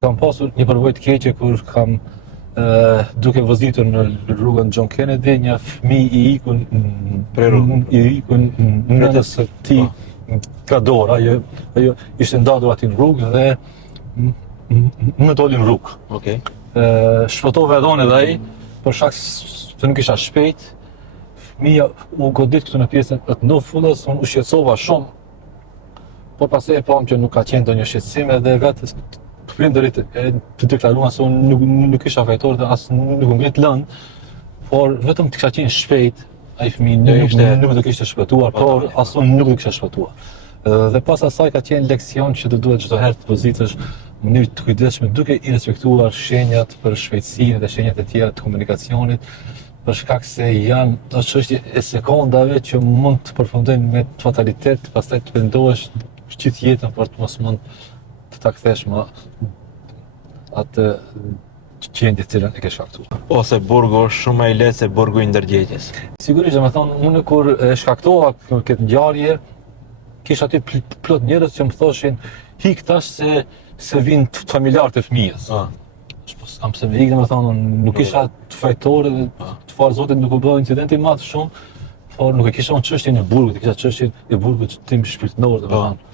Kam pasur një përvojë të keqe kur kam duke vëzitur në rrugën John Kennedy, një fëmijë i ikun nënës së tij ka dorë, ajo ishte ndadur aty në rrugë dhe më doli në rrugë. Okej. Shpëtova edhe unë edhe ai, për shkak se nuk isha shpejt. Fëmia u godit këtu në pjesën e të ndofullës, unë u shqetësova shumë, por pastaj e pam që nuk ka qenë ndonjë shqetësim edhe vetë prindërit të deklaruan se unë nuk isha fajtor dhe as nuk më ngrit lëndë, por vetëm të kisha qenë shpejt, ai fëmijë nuk do kishte shpëtuar, por as unë nuk do kisha shpëtuar. Dhe pas asaj ka qenë leksion që do duhet çdo herë të pozitesh në mënyrë të kujdesshme duke i respektuar shenjat për shpejtësinë dhe shenjat e tjera të komunikacionit, për shkak se është çështje e sekondave që mund të përfundojnë me fatalitet, pastaj të pendohesh gjithë jetën për të mos mund të ta kthesh më atë gjendje të cilën e ke shkaktuar. Ose burgu është shumë më i lehtë se burgu i ndërgjegjës. Sigurisht, domethënë unë kur e shkaktova këtë ngjarje, kisha aty plot njerëz që më thoshin hik tash se vinë familjarë të fëmijës. Kam pse me hik, domethënë unë nuk isha të fajtor dhe të farë Zotit nuk u bë incidenti madh shumë, por nuk e kisha unë çështjen e burgut, e kisha çështjen e burgut tim shpirtëror, domethënë.